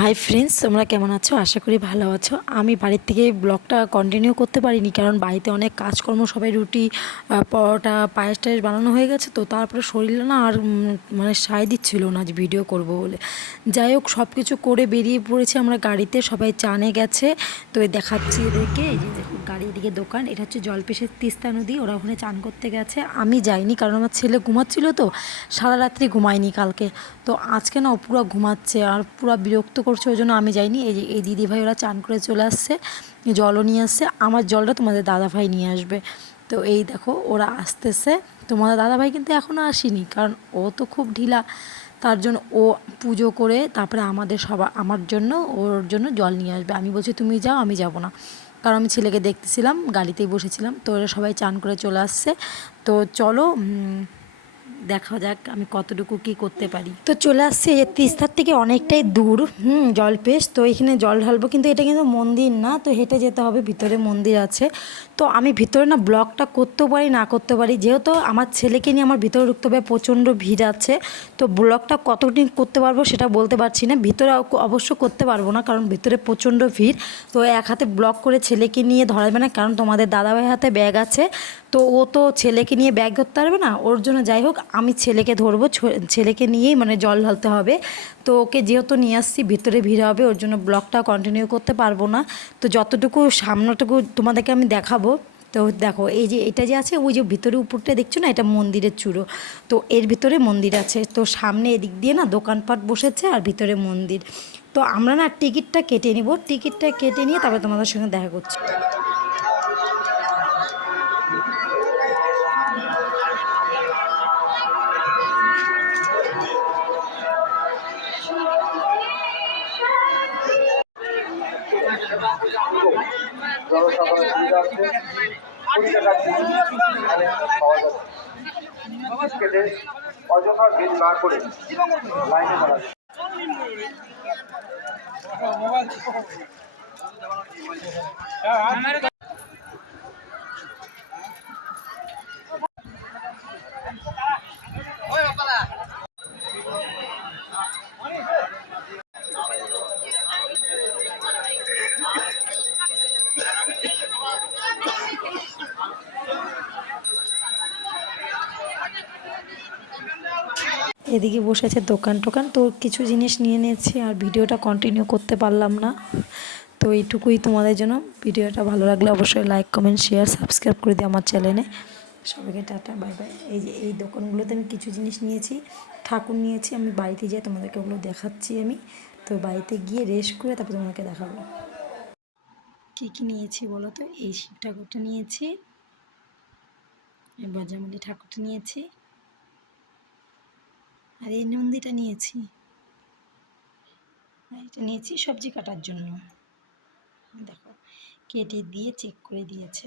Hi friends, তোমরা কেমন আছো? আশা করি ভালো আছো। আমি বাড়ির থেকে ব্লগটা কন্টিনিউ করতে পারিনি, কারণ বাড়িতে অনেক কাজকর্ম, সবাই রুটি পরোটা পায়েস টায়েস বানানো হয়ে গেছে, তো তারপরে শরীরে না আর মানে সায় দিচ্ছিল না যে ভিডিও করব বলে। যাই হোক, সব কিছু করে বেরিয়ে পড়েছি আমরা গাড়িতে, সবাই চানে গেছে। তো এই দেখাচ্ছি এদেরকে, এই যে দেখো গাড়ি, এদিকে দোকান। এটা হচ্ছে জলপেশের তিস্তা নদী, ওরা ওখানে চান করতে গেছে। আমি যাইনি, কারণ আমার ছেলে ঘুমাচ্ছিল, তো সারা রাত্রি ঘুমায়নি কালকে। তো আজকে না ও পুরো ঘুমাচ্ছে আর পুরো বিরক্ত করছে, ওই জন্য আমি যাইনি। এই যে এই দিদিভাই ওরা চান করে চলে আসছে, জলও নিয়ে আসছে। আমার জলটা তোমাদের দাদাভাই নিয়ে আসবে। তো এই দেখো ওরা আসতেছে। তোমাদের দাদাভাই কিন্তু এখনও আসেনি, কারণ ও তো খুব ঢিলা। তার জন্য ও পুজো করে তারপরে আমার জন্য, ওর জন্য জল নিয়ে আসবে। আমি বলছি তুমি যাও, আমি যাব না, কারণ আমি ছেলেকে দেখতেছিলাম, গাড়িতেই বসেছিলাম। তো ওরা সবাই চান করে চলে আসছে। তো চলো দেখা যাক আমি কতটুকু কী করতে পারি। তো চলে আসছে, এই তিস্তার থেকে অনেকটাই দূর জলপেশ। তো এখানে জল ঢালবো, কিন্তু এটা কিন্তু মন্দির না, তো হেঁটে যেতে হবে, ভিতরে মন্দির আছে। তো আমি ভিতরে না ব্লগটা করতেও পারি না করতে পারি, যেহেতু আমার ছেলেকে নিয়ে আমার ভিতরে ঢুকতে হবে, প্রচণ্ড ভিড় আছে। তো ব্লগটা কতদিন করতে পারবো সেটা বলতে পারছি না। ভিতরে অবশ্য করতে পারবো না, কারণ ভিতরে প্রচণ্ড ভিড়। তো এক হাতে ব্লগ করে ছেলেকে নিয়ে ধরা যাবে না, কারণ তোমাদের দাদাভাই হাতে ব্যাগ আছে। তো ও তো ছেলেকে নিয়ে ব্যাগ ধরতে পারবে না, ওর জন্য যাই হোক আমি ছেলেকে ধরবো, ছেলেকে নিয়েই মানে জল ঢালতে হবে। তো ওকে যেহেতু নিয়ে আসছি, ভিতরে ভিড় হবে, ওর জন্য ব্লগটা কন্টিনিউ করতে পারবো না। তো যতটুকু সামনেটুকু তোমাদেরকে আমি দেখাবো। তো দেখো এই যে এটা যে আছে, ওই যে ভিতরে উপরটা দেখছো না, এটা মন্দিরের চূড়ো। তো এর ভিতরে মন্দির আছে। তো সামনে এদিক দিয়ে না দোকানপাট বসেছে, আর ভিতরে মন্দির। তো আমরা না টিকিটটা কেটে নিব, টিকিটটা কেটে নিয়ে তারপরে তোমাদের সঙ্গে দেখা করছি। জনসাধারণের সুবিধা আছে, 20 টাকা পাওয়া যাচ্ছে। কেটে অযথা ভিড় না করে লাইনে দাঁড়াবে। এদিকে বসেছে দোকান টোকান, তো কিছু জিনিস নিয়ে নিয়েছি, আর ভিডিওটা কন্টিনিউ করতে পারলাম না। তো এইটুকুই তোমাদের জন্য। ভিডিওটা ভালো লাগলে অবশ্যই লাইক কমেন্ট শেয়ার সাবস্ক্রাইব করে দিই আমার চ্যানেলে। সবাইকে টাটা বাই বাই। এই যে এই দোকানগুলোতে আমি কিছু জিনিস নিয়েছি, ঠাকুর নিয়েছি। আমি বাড়িতে যেয়ে তোমাদেরকে ওগুলো দেখাচ্ছি আমি। তো বাড়িতে গিয়ে রেস্ট করে তারপর তোমাদেরকে দেখাবো কী কী নিয়েছি বলো তো। এই শিব ঠাকুরটা নিয়েছি, এই বজরংবলী ঠাকুরটা নিয়েছি, আর এই নন্দীটা নিয়েছি, আর এটা নিয়েছি সবজি কাটার জন্য। দেখো কেটে দিয়ে চেক করে দিয়েছে।